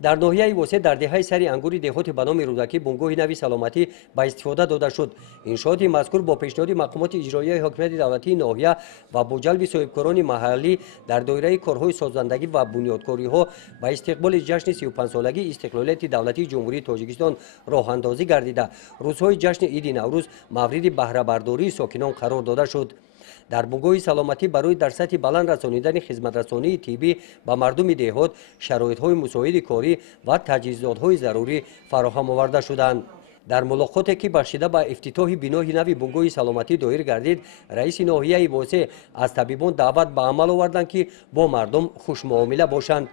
дар ноҳияи восеъ дар деҳаи сари ангури деҳоти ба номи рӯдакӣ бунгоҳи нави саломатӣ ба истифода дода шуд. Иншооти мазкур бо пешниҳоди мақомоти иҷроияи ҳокимияти давлатии ноҳия ва бо ҷалби соҳибкорони маҳаллӣ дар доираи корҳои созандагӣ ва бунёдкориҳо ба истиқболи ҷашни 35-солагии истиқлолияти давлатии ҷумҳурии Тоҷикистон роҳандозӣ гардида, рӯзҳои ҷашни Иди Наврӯз мавриди баҳрабардории сокинон қарор дода шуд. дар бунгоҳи саломатӣ барои дар сатҳи баланд расонидани хизматрасонии тиббӣ ба мардуми деҳот шароитҳои мусоиди корӣ ва таҷҳизотҳои зарурӣ фароҳам оварда шуданд. дар мулоқоте ки бахшида ба ифтитоҳи бинои нави бунгоҳи саломатӣ доир гардид, раиси ноҳияи восеъ аз табибон даъват ба амал оварданд ки бо мардум хушмуомила бошанд.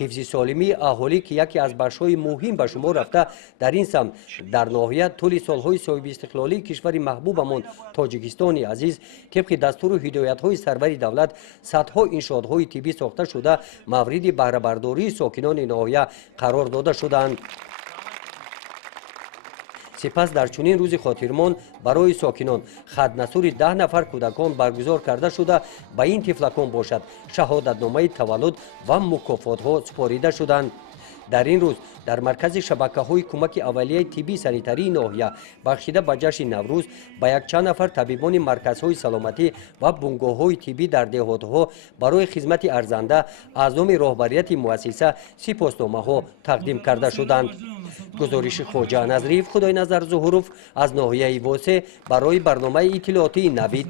ҳифзи солимии аҳолӣ ки яке аз бахшҳои муҳим ба шумор рафта дар ин самт дар ноҳия тӯли солҳои соҳибистиқлолии кишвари маҳбубамон Тоҷикистони азиз тибқи дастуру ҳидоятҳои сарвари давлат садҳо иншоотҳои тиббӣ сохта шуда мавриди баҳрабардории сокинони ноҳия қарор дода шуданд. сипас дар чунин рӯзи хотирмон барои сокинон хатнасури 10 нафар кӯдакон баргузор карда шуда ба ин тифлакон бошад шаҳодатномаи таваллуд ва мукофотҳо супорида шуданд. дар ин рӯз дар маркази шабакаҳои кӯмаки аввалияи тиббии санитарии ноҳия бахшида ба ҷашни Наврӯз ба якчанд нафар табибони марказҳои саломатӣ ва бунгоҳҳои тиббӣ дар деҳотҳо барои хизмати арзанда аъзоми роҳбарияти муассиса сипосномаҳо тақдим карда шуданд. гузориши хоҷа Назриев, Худойназар Зуҳуров аз ноҳияи восеъ барои барномаи иттилоотии Навид.